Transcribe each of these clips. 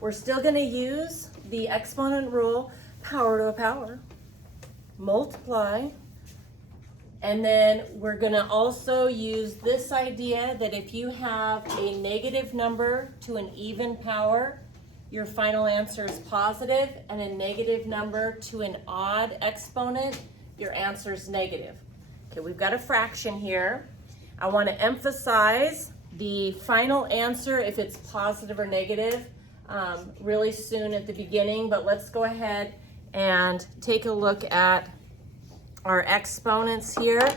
We're still going to use the exponent rule, power to a power, multiply, and then we're going to also use this idea that if you have a negative number to an even power, your final answer is positive, and a negative number to an odd exponent, your answer is negative. Okay, we've got a fraction here. I want to emphasize the final answer, if it's positive or negative, really soon at the beginning, but let's go ahead and take a look at our exponents here.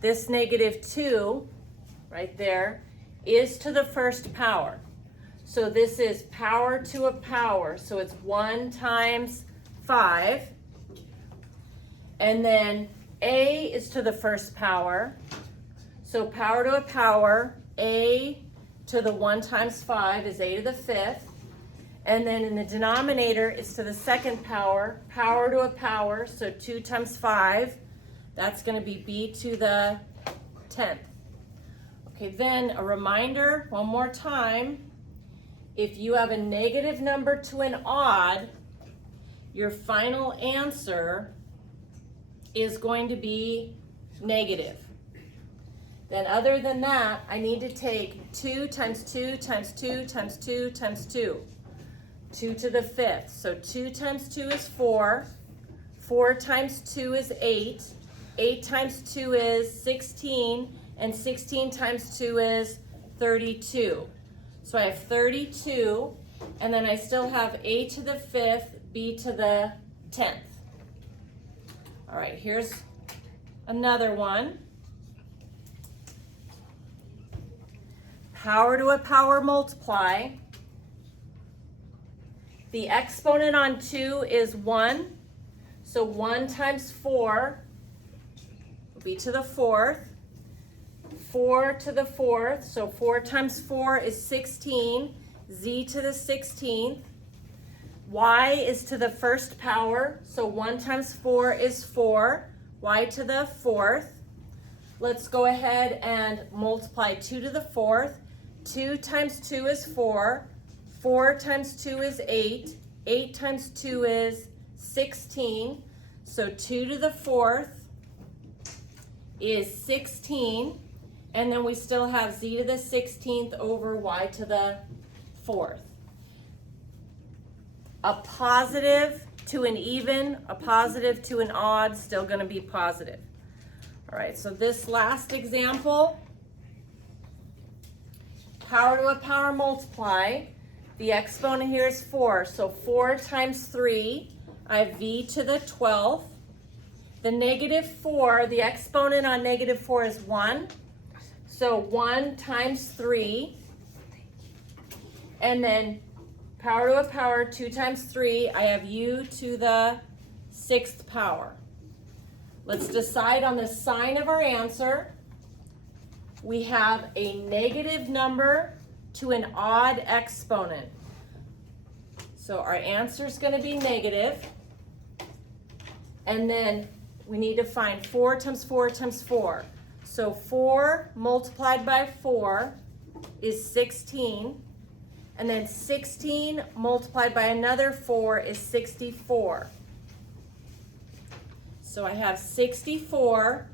This -2 right there is to the first power. So this is power to a power. So it's 1 times 5. And then a is to the first power. So power to a power, a to the 1 times 5 is a to the 5th. And then in the denominator is to the second power, power to a power, so 2 times 5, that's going to be b to the 10th. Okay, then a reminder, one more time, if you have a negative number to an odd, your final answer is going to be negative. Then other than that, I need to take 2 times 2 times 2 times 2 times 2. 2 to the 5th. So 2 times 2 is 4. 4 times 2 is 8. 8 times 2 is 16. And 16 times 2 is 32. So I have 32. And then I still have a to the 5th, b to the 10th. All right, here's another one. Power to a power multiply. The exponent on 2 is 1. So 1 times 4 will be to the 4th. 4 to the 4th. So 4 times 4 is 16. Z to the 16th. Y is to the first power. So 1 times 4 is 4. Y to the 4th. Let's go ahead and multiply 2 to the 4th. 2 times 2 is 4. 4 times 2 is 8. 8 times 2 is 16. So 2 to the 4th is 16. And then we still have z to the 16th over y to the 4th. A positive to an even, a positive to an odd, still going to be positive. All right, so this last example, power to a power multiply. The exponent here is 4, so 4 times 3, I have v to the 12th. The -4, the exponent on -4 is 1, so 1 times 3. And then power to a power, 2 times 3, I have u to the 6th power. Let's decide on the sign of our answer. We have a negative number to an odd exponent. So our answer is going to be negative. And then we need to find 4 times 4 times 4. So 4 multiplied by 4 is 16. And then 16 multiplied by another 4 is 64. So I have 64,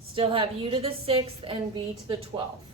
still have u to the 6th and v to the 12th.